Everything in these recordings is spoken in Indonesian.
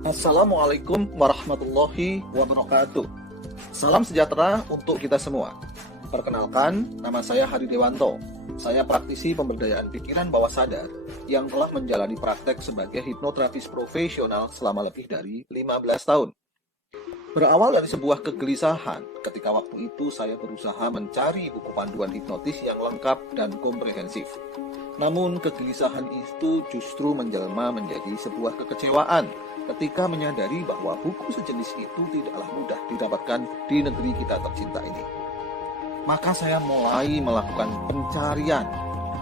Assalamualaikum warahmatullahi wabarakatuh. Salam sejahtera untuk kita semua. Perkenalkan, nama saya Hadi Dewanto. Saya praktisi pemberdayaan pikiran bawah sadar yang telah menjalani praktek sebagai hipnoterapis profesional selama lebih dari 15 tahun. Berawal dari sebuah kegelisahan, ketika waktu itu saya berusaha mencari buku panduan hipnotis yang lengkap dan komprehensif. Namun kegelisahan itu justru menjelma menjadi sebuah kekecewaan ketika menyadari bahwa buku sejenis itu tidaklah mudah didapatkan di negeri kita tercinta ini. Maka saya mulai melakukan pencarian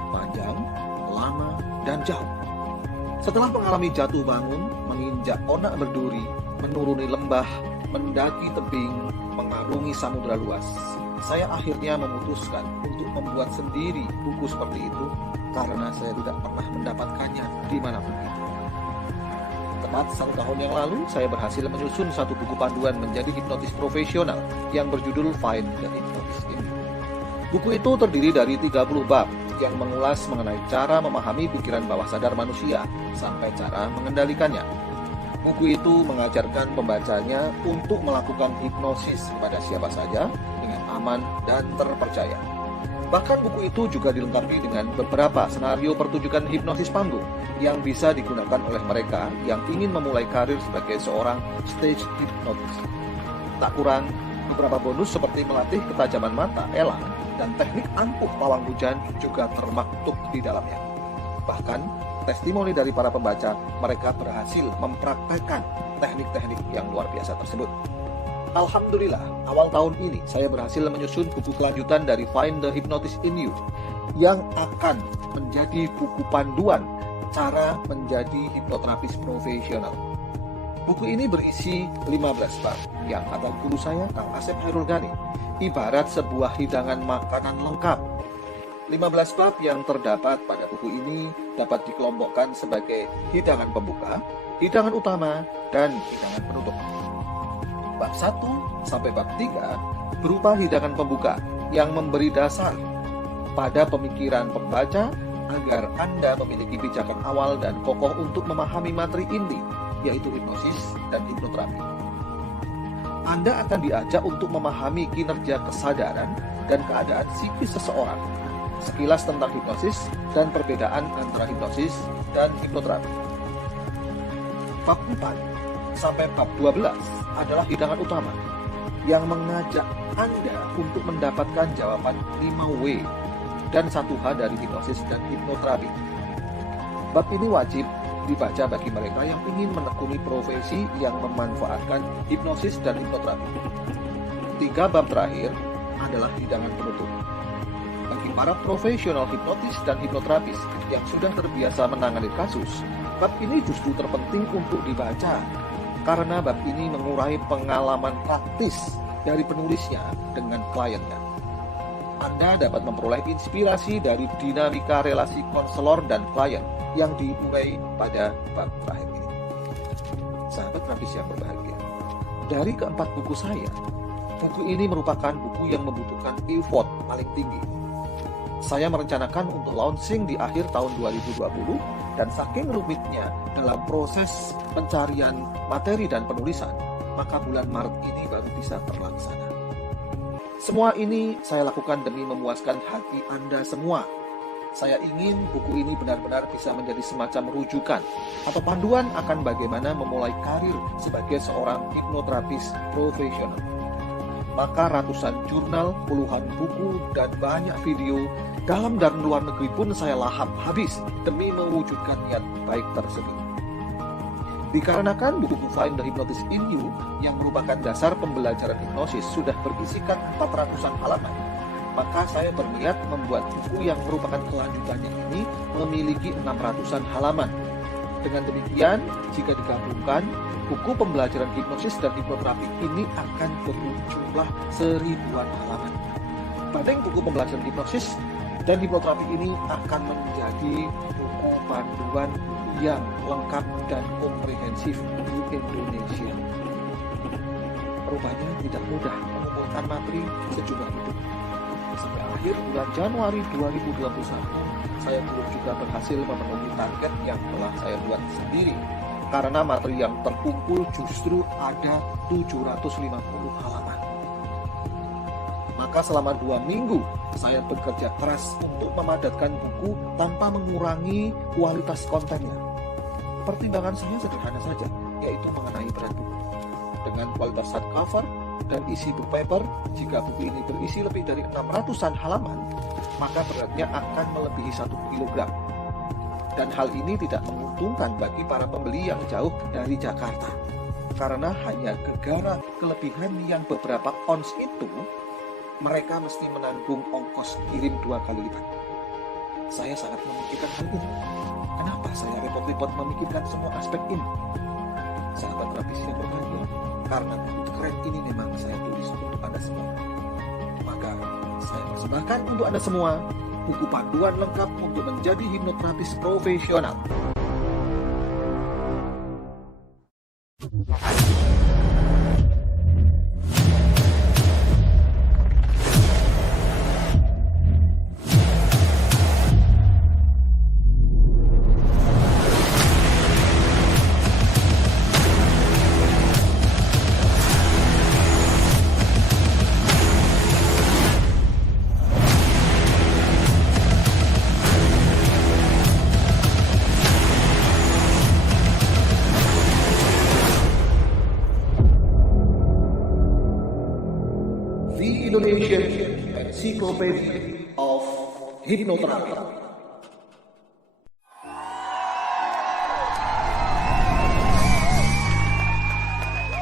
panjang, lama, dan jauh. Setelah mengalami jatuh bangun, menginjak onak berduri, menuruni lembah, mendaki tebing, mengarungi samudera luas, saya akhirnya memutuskan untuk membuat sendiri buku seperti itu karena saya tidak pernah mendapatkannya dimanapun itu. Tepat 1 tahun yang lalu, saya berhasil menyusun satu buku panduan menjadi hipnotis profesional yang berjudul Find the Hypnotist in You. Buku itu terdiri dari 30 bab yang mengulas mengenai cara memahami pikiran bawah sadar manusia sampai cara mengendalikannya. Buku itu mengajarkan pembacanya untuk melakukan hipnosis kepada siapa saja dengan aman dan terpercaya. Bahkan buku itu juga dilengkapi dengan beberapa senario pertunjukan hipnosis panggung yang bisa digunakan oleh mereka yang ingin memulai karir sebagai seorang stage hypnotist. Tak kurang, beberapa bonus seperti melatih ketajaman mata, elang, dan teknik ampuh pawang hujan juga termaktub di dalamnya. Bahkan, testimoni dari para pembaca, mereka berhasil mempraktekkan teknik-teknik yang luar biasa tersebut. Alhamdulillah, awal tahun ini saya berhasil menyusun buku kelanjutan dari Find the Hypnotist in You yang akan menjadi buku panduan cara menjadi hipnoterapis profesional. Buku ini berisi 15 bab yang kata guru saya, Kang Asep Hairul Ghani, ibarat sebuah hidangan makanan lengkap. 15 bab yang terdapat pada buku ini dapat dikelompokkan sebagai hidangan pembuka, hidangan utama, dan hidangan penutup. Bab 1 sampai bab 3 berupa hidangan pembuka yang memberi dasar pada pemikiran pembaca agar Anda memiliki pijakan awal dan kokoh untuk memahami materi inti, yaitu hipnosis dan hipnoterapi. Anda akan diajak untuk memahami kinerja kesadaran dan keadaan psikis seseorang, sekilas tentang hipnosis dan perbedaan antara hipnosis dan hipnoterapi. Bab 4 sampai bab 12 adalah hidangan utama yang mengajak Anda untuk mendapatkan jawaban 5W dan 1H dari hipnosis dan hipnoterapi. Bab ini wajib dibaca bagi mereka yang ingin menekuni profesi yang memanfaatkan hipnosis dan hipnoterapi. 3 bab terakhir adalah hidangan penutup. Bagi para profesional hipnotis dan hipnoterapis yang sudah terbiasa menangani kasus, bab ini justru terpenting untuk dibaca karena bab ini mengurai pengalaman praktis dari penulisnya dengan kliennya. Anda dapat memperoleh inspirasi dari dinamika relasi konselor dan klien yang dimulai pada bab terakhir ini. Sahabat terapis yang berbahagia, dari keempat buku saya, buku ini merupakan buku yang membutuhkan effort paling tinggi. Saya merencanakan untuk launching di akhir tahun 2020 dan saking rumitnya dalam proses pencarian materi dan penulisan, maka bulan Maret ini baru bisa terlaksana. Semua ini saya lakukan demi memuaskan hati Anda semua. Saya ingin buku ini benar-benar bisa menjadi semacam rujukan atau panduan akan bagaimana memulai karir sebagai seorang hipnoterapis profesional. Maka ratusan jurnal, puluhan buku, dan banyak video dalam dan luar negeri pun saya lahap habis demi mewujudkan niat baik tersebut. Dikarenakan buku Find the Hypnotist in You yang merupakan dasar pembelajaran hipnosis sudah berisikan 400-an halaman, maka saya berniat membuat buku yang merupakan kelanjutannya ini memiliki 600-an halaman. Dengan demikian, jika digabungkan, buku pembelajaran hipnosis dan hipnoterapi ini akan berjumlah 1000-an halaman. Banding buku pembelajaran hipnosis dan hipnoterapi ini akan menjadi buku panduan yang lengkap dan komprehensif di Indonesia. Rupanya tidak mudah mengumpulkan materi sejumlah itu. Sampai akhir bulan Januari 2021, saya belum juga berhasil memenuhi target yang telah saya buat sendiri. karena materi yang terkumpul justru ada 750 halaman. Maka selama 2 minggu saya bekerja keras untuk memadatkan buku tanpa mengurangi kualitas kontennya. Pertimbangan saya sederhana saja, yaitu mengenai berat buku. Dengan kualitas hardcover dan isi book paper, jika buku ini berisi lebih dari 600-an halaman, maka beratnya akan melebihi 1 kilogram. Dan hal ini tidak menguntungkan bagi para pembeli yang jauh dari Jakarta. Karena hanya gara-gara kelebihan yang beberapa ons itu, mereka mesti menanggung ongkos kirim 2 kali lipat. Saya sangat memikirkan hal ini. Kenapa saya repot-repot memikirkan semua aspek ini? Sahabat Rapisi yang berbahagia, karena buku keren ini memang saya tulis untuk Anda semua. Maka saya persembahkan untuk Anda semua buku panduan lengkap untuk menjadi hipnoterapis profesional. The Indonesian Encyclopedia of Hypnotherapy.